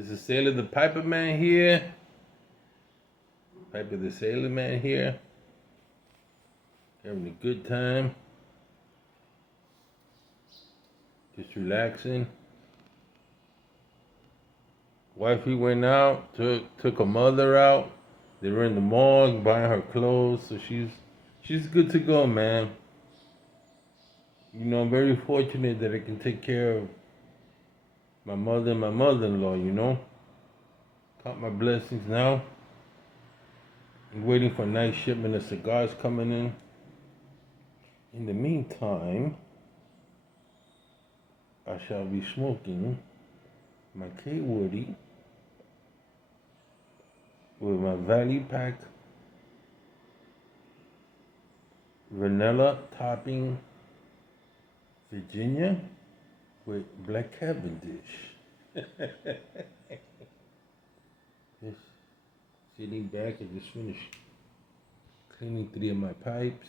This is Sailor the Piper Man here. Piper the Sailor Man here. Having a good time. Just relaxing. Wifey went out, took her mother out. They were in the mall buying her clothes, so she's good to go, man. You know, I'm very fortunate that I can take care of my mother and my mother-in-law, you know. Count my blessings now. I'm waiting for a nice shipment of cigars coming in. In the meantime, I shall be smoking my K Woody with my Value Pack vanilla topping Virginia with black Cavendish. Just sitting back, I just finished cleaning 3 of my pipes.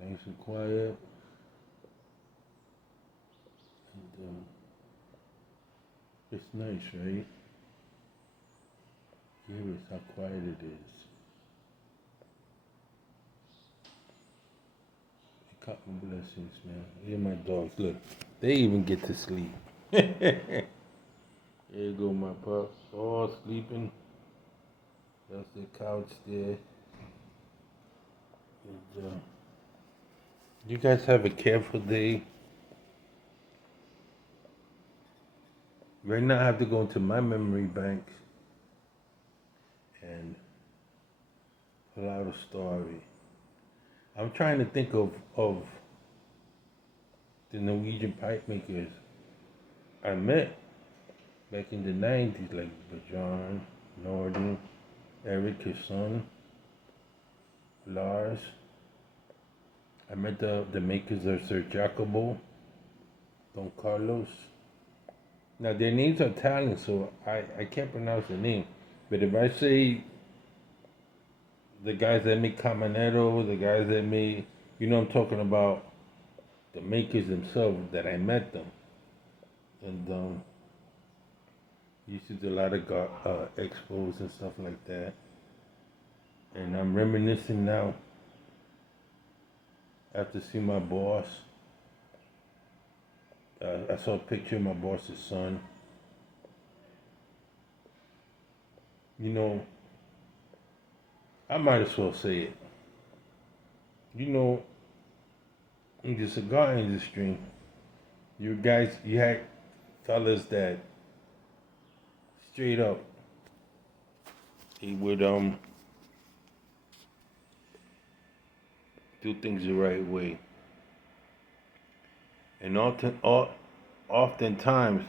Nice and quiet. And it's nice, right? Curious how quiet it is. Count my blessings, man. Look at my dogs. Look, they even get to sleep. There you go, my pups. All sleeping. That's the couch there. And, you guys have a careful day. Right now I have to go into my memory bank and pull out a story. I'm trying to think of the Norwegian pipe makers I met back in the 90's, like Bajan, Norden, Eric, his son, Lars. I met the makers of Sir Jacobo, Don Carlos. Now their names are Italian, so I can't pronounce the name. But if I say the guys that make Caminero, the guys that made, you know, I'm talking about the makers themselves, that I met them. And used to do a lot of expos and stuff like that. And I'm reminiscing now after seeing my boss. I saw a picture of my boss's son. You know, I might as well say it. You know, in the cigar industry, you had fellas that straight up, he would do things the right way. And oftentimes,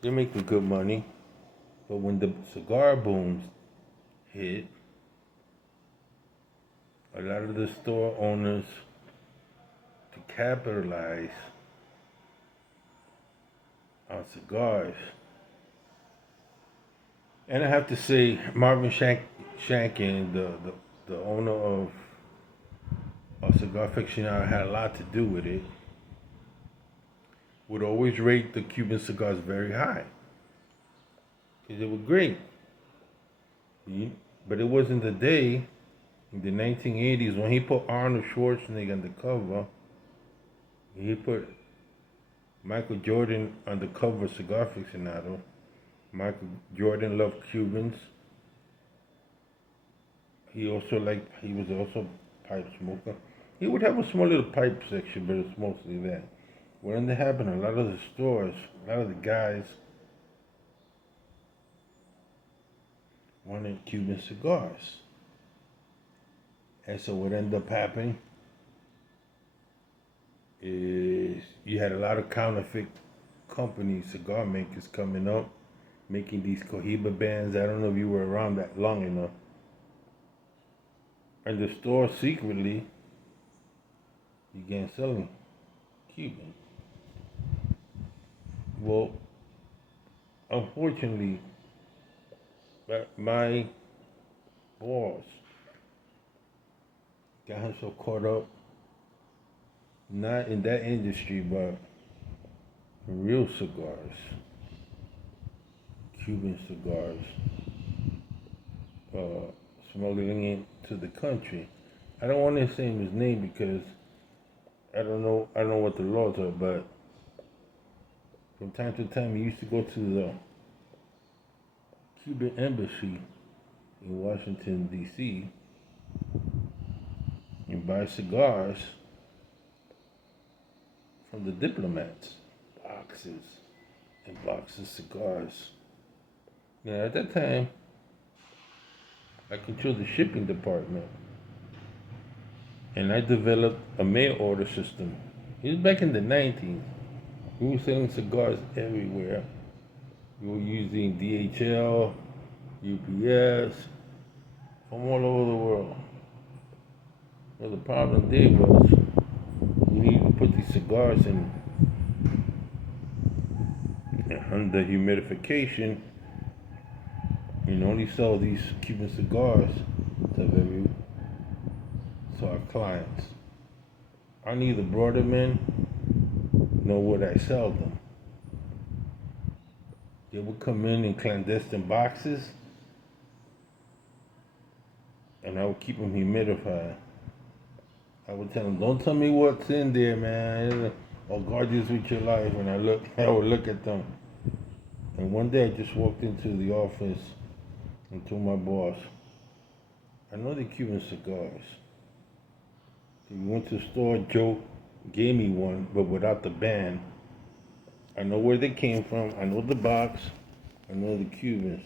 they're making good money, but when the cigar booms hit, a lot of the store owners, to capitalize on cigars, and I have to say, Marvin Shankin, the owner of Cigar Fictional, had a lot to do with it, would always rate the Cuban cigars very high. Because they were great. But it wasn't the day, in the 1980s, when he put Arnold Schwarzenegger on the cover, he put Michael Jordan on the cover of Cigar Ficcionado. Michael Jordan loved Cubans. He was also a pipe smoker. He would have a small little pipe section, but it's mostly that. What ended up happening, a lot of the stores, a lot of the guys wanted Cuban cigars. And so what ended up happening is you had a lot of counterfeit companies, cigar makers coming up, making these Cohiba bands. I don't know if you were around that long enough. And the store secretly began selling Cuban. Well, unfortunately, my boss got him so caught up, not in that industry, but real cigars, Cuban cigars, smuggling it to the country. I don't want to say his name because I don't know what the laws are, but from time to time he used to go to the Cuban embassy in Washington D.C. and buy cigars from the diplomats, boxes and boxes of cigars. Now at that time, I controlled the shipping department, and I developed a mail order system. It was back in the 90s. We were selling cigars everywhere. We were using DHL, UPS, from all over the world. Well, the problem there was we needed to put these cigars in under humidification and only sell these Cuban cigars to our clients. I neither brought them in nor would I sell them. They would come in clandestine boxes, and I would keep them humidified. I would tell them, "Don't tell me what's in there, man. Or guard this with your life." And I would look at them. And one day I just walked into the office and told my boss, "I know the Cuban cigars. We went to the store. Joe gave me one, but without the band. I know where they came from. I know the box. I know the Cubans."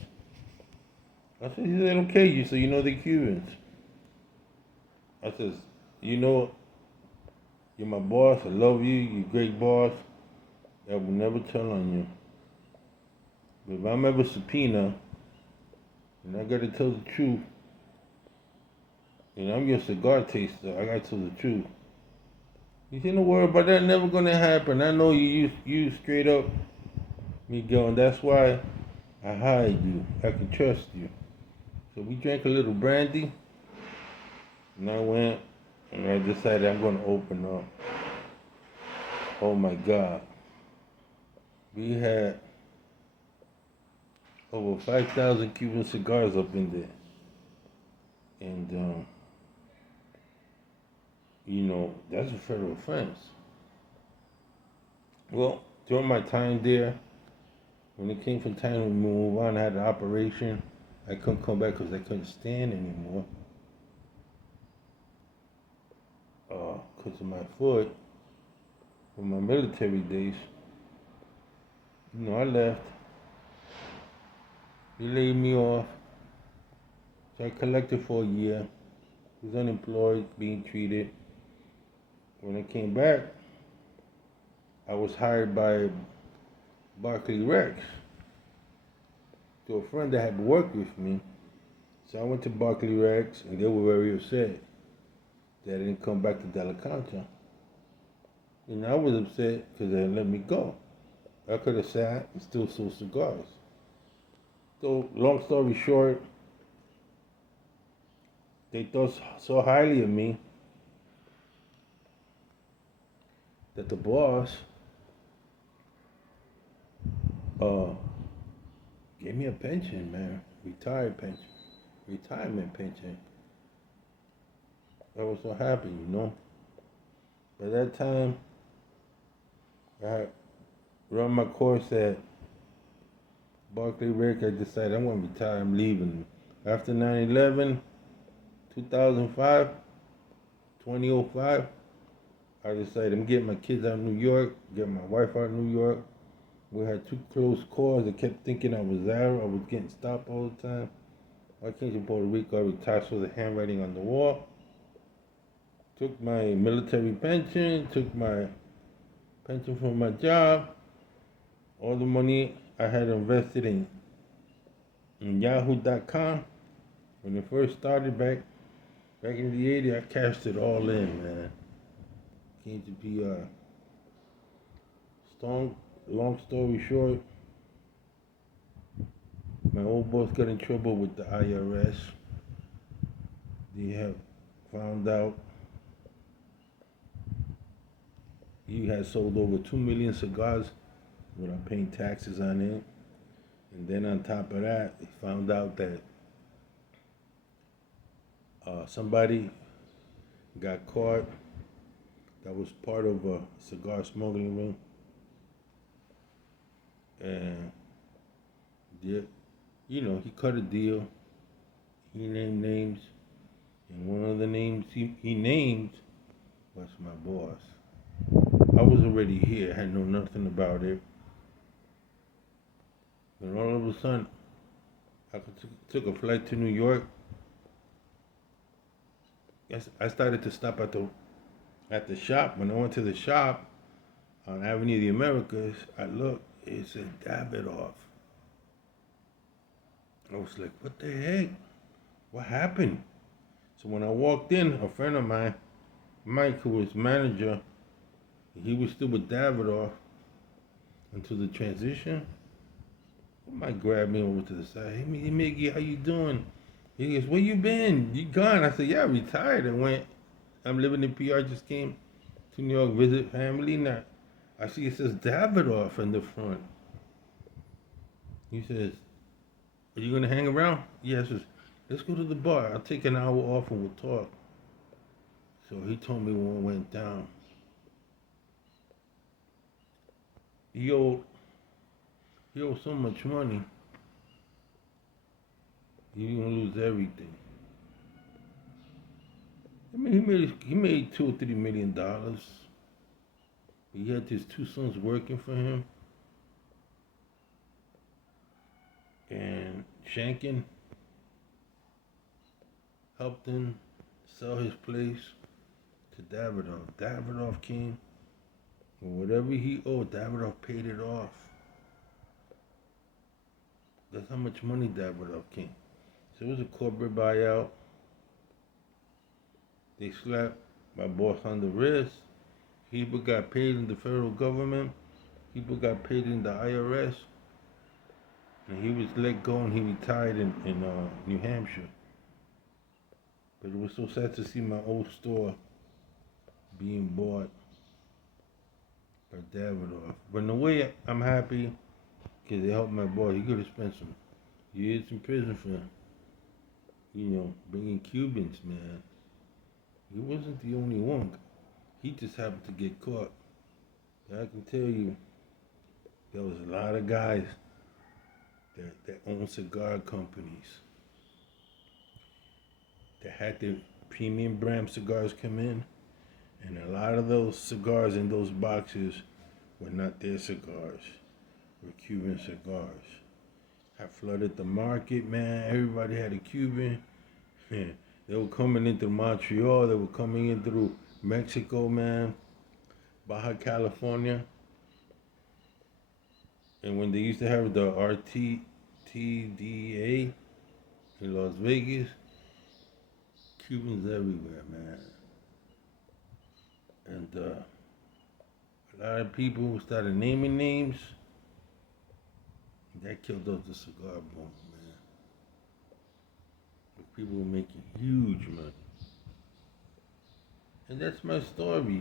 I said, "He said, okay, you know the Cubans." I says, "You know, you're my boss. I love you. You're a great boss. I will never tell on you. But if I'm ever subpoena, and I gotta tell the truth, and I'm your cigar taster, I gotta tell the truth." He said, "Don't worry about that. Never gonna happen. I know you straight up, Miguel, and that's why I hired you. I can trust you." So we drank a little brandy, and I went and I decided I'm gonna open up. Oh my God. We had over 5,000 Cuban cigars up in there. And, that's a federal offense. Well, during my time there, when it came from time to move on, I had an operation. I couldn't come back because I couldn't stand anymore. Because of my foot, from my military days. I left. They laid me off. So I collected for a year. Was unemployed, being treated. When I came back, I was hired by Barclay Rex to a friend that had worked with me. So I went to Barclay Rex, and they were very upset that I didn't come back to De La Concha. And I was upset because they let me go. I could have sat and still sold cigars. So, long story short, they thought so highly of me that the boss gave me a pension, man. Retirement pension. I was so happy, By that time, I had run my course at Barclay Rick. I decided I'm going to retire. I'm leaving. After 9/11, 2005, 2005, I decided I'm getting my kids out of New York, getting my wife out of New York. We had two close calls. I kept thinking I was there. I was getting stopped all the time. I came to Puerto Rico. I retired with the handwriting on the wall. Took my military pension. Took my pension from my job. All the money I had invested in Yahoo.com. When it first started back in the 80s, I cashed it all in, man. Came to be long story short, my old boss got in trouble with the IRS. They have found out he had sold over 2 million cigars without paying taxes on it. And then on top of that, he found out that somebody got caught that was part of a cigar smuggling ring, and yeah, he cut a deal. He named names, and one of the names he named was my boss. I was already here, had know nothing about it, and all of a sudden, I took a flight to New York. I started to stop at the shop. When I went to the shop on Avenue of the Americas, I looked. It said Davidoff. I was like, "What the heck? What happened?" So when I walked in, a friend of mine, Mike, who was manager, he was still with Davidoff until the transition. Mike grabbed me over to the side. Hey, Miggy, how you doing? He goes, "Where you been? You gone?" I said, "Yeah, I retired and went. I'm living in PR. Just came to New York, visit family. Now, I see it says Davidoff in the front." He says, "Are you gonna hang around?" Yes. Yeah, "Let's go to the bar. I'll take an hour off and we'll talk." So he told me when it went down. He owed so much money. He gonna lose everything. I mean, he made $2 or $3 million. He had his two sons working for him, and Shankin helped him sell his place to Davidoff. Davidoff came, and whatever he owed, Davidoff paid it off. That's how much money Davidoff came. So it was a corporate buyout. They slapped my boss on the wrist. People got paid in the federal government. People got paid in the IRS. And he was let go and he retired in New Hampshire. But it was so sad to see my old store being bought by Davidoff. But in a way, I'm happy because they helped my boy. He could have spent some years in prison for, bringing Cubans, man. He wasn't the only one. He just happened to get caught. But I can tell you, there was a lot of guys that own cigar companies that had their premium brand cigars come in, and a lot of those cigars in those boxes were not their cigars, were Cuban cigars. I flooded the market, man. Everybody had a Cuban. They were coming in through Montreal. They were coming in through Mexico, man. Baja California. And when they used to have the RTTDA in Las Vegas, Cubans everywhere, man. And a lot of people started naming names. That killed off the cigar boom, man. But people were making huge money. And that's my story,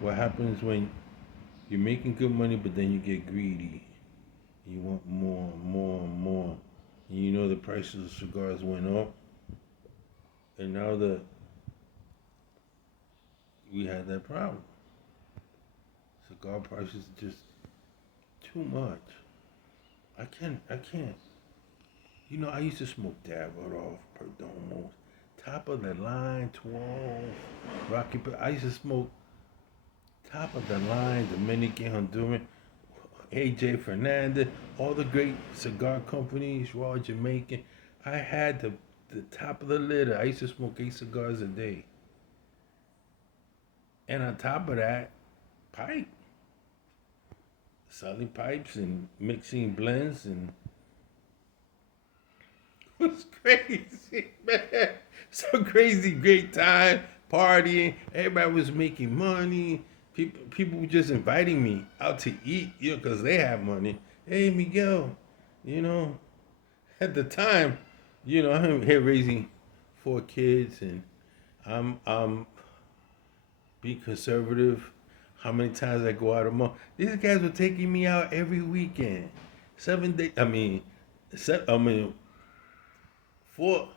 What happens when you're making good money, but then you get greedy. You want more, more, more. And the prices of cigars went up. And now we had that problem. Cigar prices are just too much. I can't. I used to smoke Davidoff, Perdomos, top of the line, 12, Rocky. I used to smoke top of the line, Dominican, Honduran, AJ Fernandez, all the great cigar companies, Raw Jamaican. I had the top of the litter. I used to smoke 8 cigars a day. And on top of that, pipe. Selling pipes and mixing blends and it was crazy, man. So crazy, great time, partying. Everybody was making money. People were just inviting me out to eat, because they have money. Hey, Miguel, at the time, I'm here raising 4 kids, and I'm being conservative. how many times I go out a month. These guys were taking me out every weekend, 7 days. I mean, four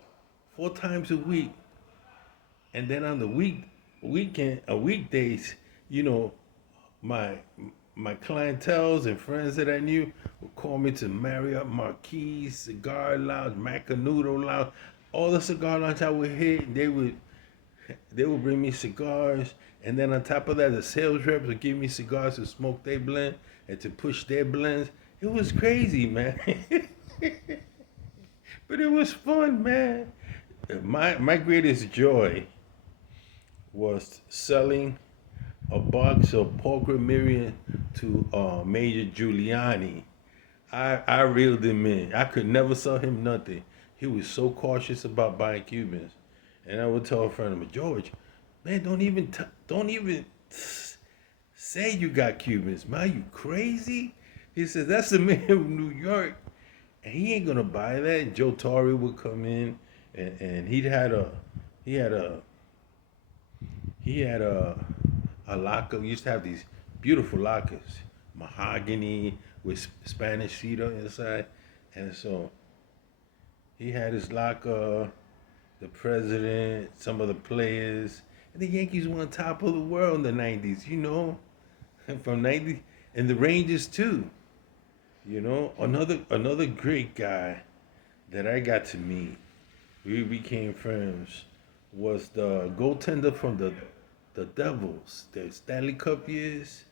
four times a week, and then on the weekdays, you know, my my clientels and friends that I knew would call me to Marriott Marquis, Cigar Lounge, Macanudo Lounge, all the cigar lounge I would hit. They would bring me cigars, and then on top of that, the sales reps would give me cigars to smoke their blend and to push their blends. It was crazy, man. But it was fun, man. My greatest joy was selling a box of pork Miriam to Major Giuliani. I reeled him in. I could never sell him nothing. He was so cautious about buying Cubans, and I would tell a friend of mine, George, man, don't even say you got Cubans, man. You crazy? He said that's the man of New York, and he ain't gonna buy that. And Joe Torre would come in, and he had a he had a locker. We used to have these beautiful lockers, mahogany with Spanish cedar inside, and so he had his locker, the president, some of the players, and the Yankees were on top of the world in the '90s. From '90s, and the Rangers too. Another great guy that I got to meet. We became friends. Was the goaltender from the Devils, the Stanley Cup years.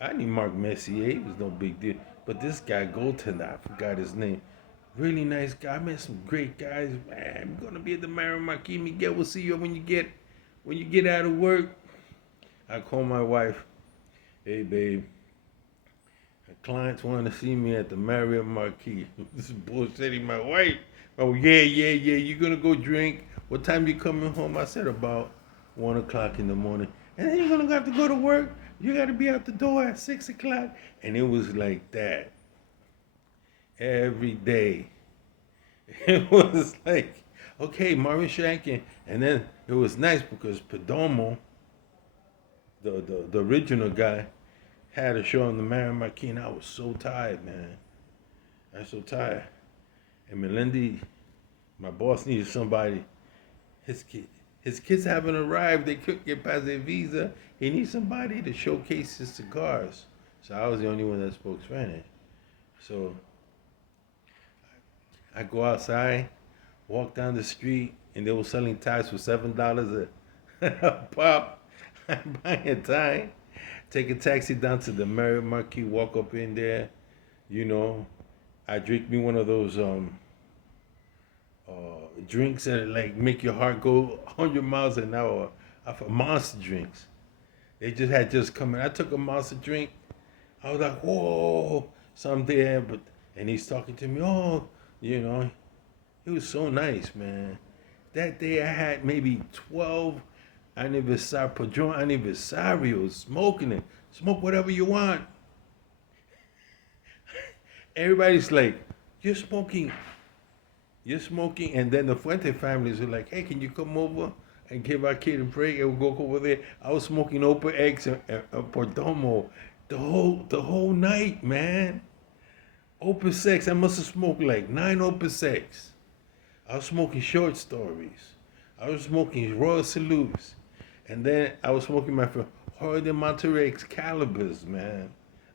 I knew Mark Messier, he was no big deal. But this guy, goaltender, I forgot his name. Really nice guy. I met some great guys. Man, I'm gonna be at the Marriott Marquis. Miguel, we'll see you when you get out of work. I call my wife. Hey, babe. Clients want to see me at the Marriott Marquis. This is bullshitting my wife. Oh, yeah. You gonna go drink? What time you coming home? I said about 1 o'clock in the morning. And then you're gonna have to go to work. You gotta be out the door at 6 o'clock. And it was like that every day. It was like, okay, Marvin Shankin. And then it was nice because Perdomo, the original guy, had a show on the Marriott Marquis, and I was so tired, man. I was so tired. And Melendi, my boss, needed somebody. His kids haven't arrived. They couldn't get past their visa. He needs somebody to showcase his cigars. So I was the only one that spoke Spanish. So I go outside, walk down the street, and they were selling ties for $7 a pop. I buy a tie, take a taxi down to the Marriott Marquis, walk up in there. You know, I drink me one of those drinks that like make your heart go 100 miles an hour. Off of Monster drinks. They just come in. I took a Monster drink. I was like, whoa, some there, and he's talking to me. Oh, it was so nice, man. That day I had maybe 12 anniversarios, smoking it. Smoke whatever you want. Everybody's like, you're smoking, and then the Fuente families are like, hey, can you come over and give our kid a break and we'll go over there? I was smoking Open X and Portomo the whole night, man. Open Sex, I must have smoked like 9 Open Sex. I was smoking Short Stories. I was smoking Royal Salutes. And then I was smoking my Horror de Monterey Excaliburs, man.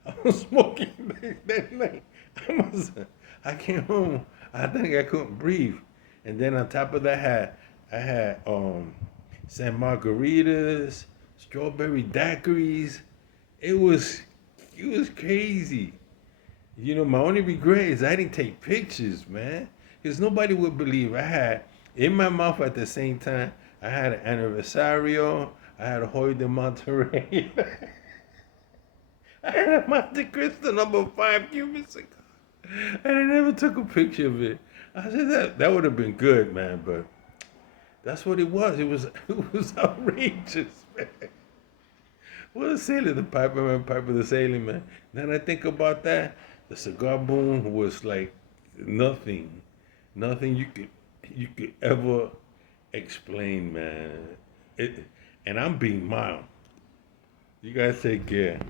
I was smoking that night. I came home. I think I couldn't breathe. And then on top of that, I had San Margaritas, strawberry daiquiris. It was crazy. My only regret is I didn't take pictures, man. Because nobody would believe I had in my mouth at the same time. I had an Anniversario. I had a Hoy de Monterey. I had a Monte Cristo #5 Cuban cigar. And I never took a picture of it. I said that would have been good, man, but that's what it was. It was outrageous, man. What a sailor, the Piper Man, Piper the Sailor Man. Then I think about that, the cigar boom was like nothing you could ever explain, man. And I'm being mild. You guys take care.